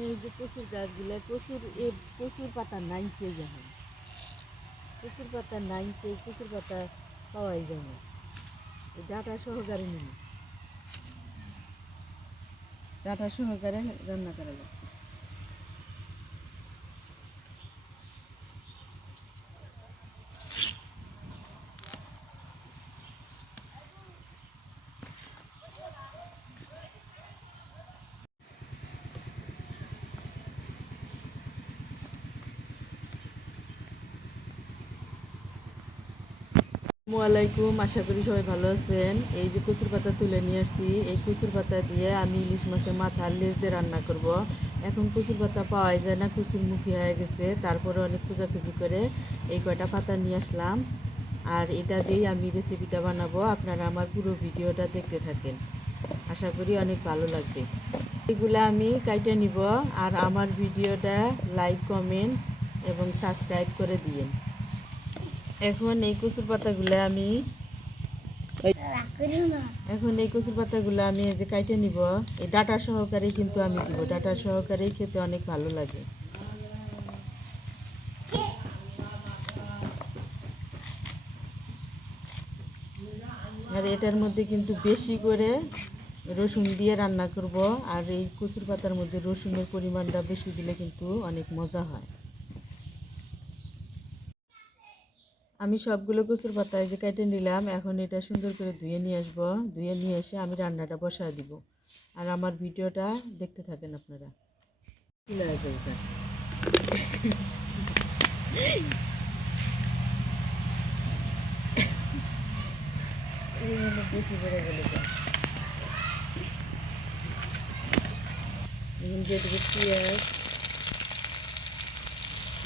এই যে কচুর গাছগুলো কচুর পাতা নাইতে যখন কচুর পাতা নাইতে কচুর পাতা পাওয়াই যায় না। এই ডাটা সহকারে নিন, ডাটা সহকারে রান্না করা যায়। আসসালামু আলাইকুম, আশা করি সবাই ভালো আছেন। এই যে কচুর পাতা তুলে নিয়ে আসছি, এই কচুর পাতা দিয়ে আমি ইলিশ মাছের মাথা লেজ দিয়ে রান্না করব। এখন কচুর পাতা পাওয়াই যায় না, কচুর মুখী হয়ে গেছে, তারপরে অনেক খোঁজাখুঁজি করে এই কয়টা পাতা নিয়ে আসলাম। আর এটা দিয়েই আমি রেসিপিটা বানাবো। আপনারা আমার পুরো ভিডিওটা দেখতে থাকেন, আশা করি অনেক ভালো লাগবে। এগুলো আমি কাইটে নিব, আর আমার ভিডিওটা লাইক, কমেন্ট এবং সাবস্ক্রাইব করে দিয়েন। এখন এই কচুর পাতাগুলো আমি এই যে কাইটে নিব। এই ডাটা সহকারে কিন্তু আমি দিব, ডাটা সহকারেই খেতে অনেক ভালো লাগে। আর এটার মধ্যে কিন্তু বেশি করে রসুন দিয়ে রান্না করব। আর এই কচুর পাতার মধ্যে রসুনের পরিমাণটা বেশি দিলে কিন্তু অনেক মজা হয়। আমি সবগুলো কচুর পাতা যে কেটে নিলাম। এখন এটা সুন্দর করে ধুয়ে নিয়ে আসবো। ধুয়ে নিয়ে এসে আমি রান্নাটা বসায় দিব। আর আমার ভিডিওটা দেখতে থাকেন আপনারা। চলে আসে এটা বেশি করে গেলে দিয়ে দেবো পেঁয়াজ,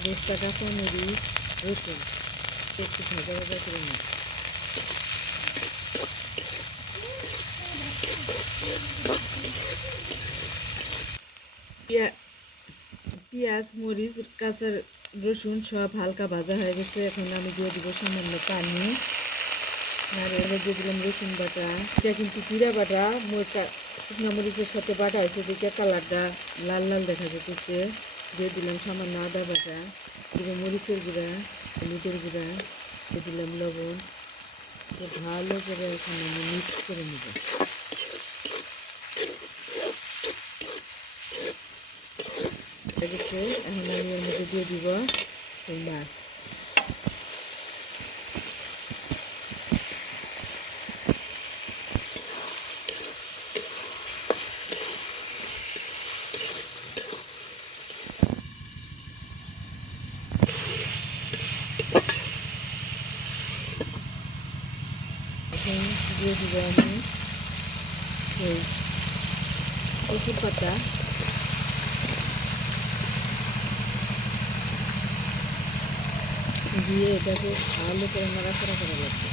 10টা কাঁচামরিচ, রসুন একটু ভাজা ভাজা করে নিই। পেঁয়াজ, মরিচ, কাঁচা রসুন সব হালকা ভাজা হয়ে গেছে। এখন আমি দিয়ে দেবো সামান্য পানি। আর এবার দিয়ে দিলাম রসুন বাটা। এটা কিন্তু জিরা বাটা, শুকনো মরিচের সাথে বাটা হয়েছে, দেখে কালারটা লাল লাল দেখা যেতেছে। দিয়ে দিলাম সামান্য আদা বাটা, দিয়ে মরিচের গুঁড়া, হলুদের গুঁড়া, দিয়ে দিলাম লবণ। ভালো করে এখন আমি মিক্স করে নেব। এখন আমি এর মধ্যে দিয়ে দিব এই মাছ। এখন দিয়ে দিব আমি এই কচুর পাতা। দিয়ে এটাকে ভালো করে নাড়াচাড়া করা লাগবে।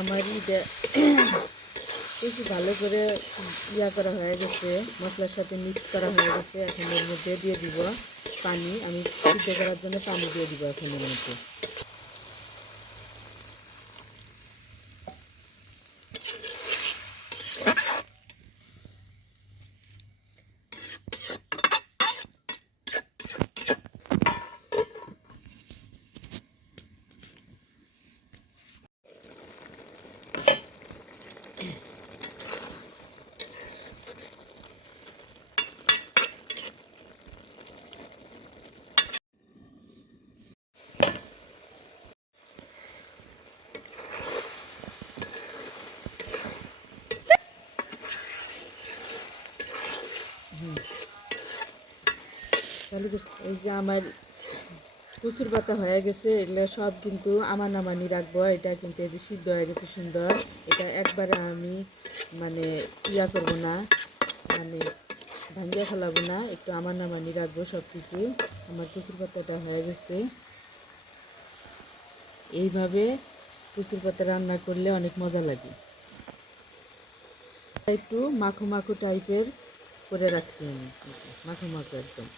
আমার এটা একটু ভালো করে করা হয়ে গেছে, মশলার সাথে মিক্স করা হয়ে গেছে। এখন এর মধ্যে দিয়ে দিব পানি। আমি সিদ্ধ করার জন্য পানি দিয়ে দিব এখন এর মধ্যে। এই যে আমার কচুর পাতা হয়ে গেছে, এগুলো সব কিন্তু আমার নামানি রাখবো। এটা কিন্তু এই যে সিদ্ধ হয়ে গেছে সুন্দর। এটা একবারে আমি মানে করবো না, মানে ভাঙ্গিয়া ফেলাবো না, একটু আমার নামানি রাখবো সব কিছু। আমার কচুর পাতাটা হয়ে গেছে। এইভাবে কচুর পাতা রান্না করলে অনেক মজা লাগে। একটু মাখো মাখো টাইপের করে রাখছি আমি, মাখো মাখো একদম।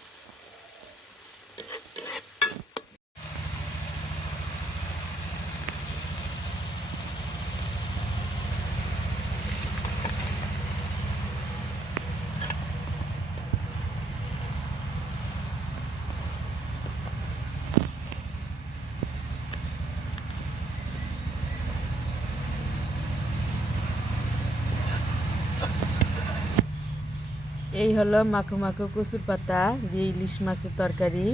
এই হলো মাখো মাখো কচুর পাতা দিয়ে ইলিশ মাছের তরকারি।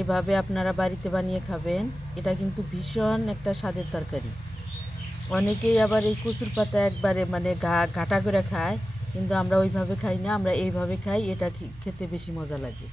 এভাবে আপনারা বাড়িতে বানিয়ে খাবেন, এটা কিন্তু ভীষণ একটা স্বাদের তরকারি। অনেকেই আবার এই কচুর পাতা একবারে মানে ঘাটা করে খায়, কিন্তু আমরা ওইভাবে খাই না, আমরা এইভাবে খাই, এটা খেতে বেশি মজা লাগে।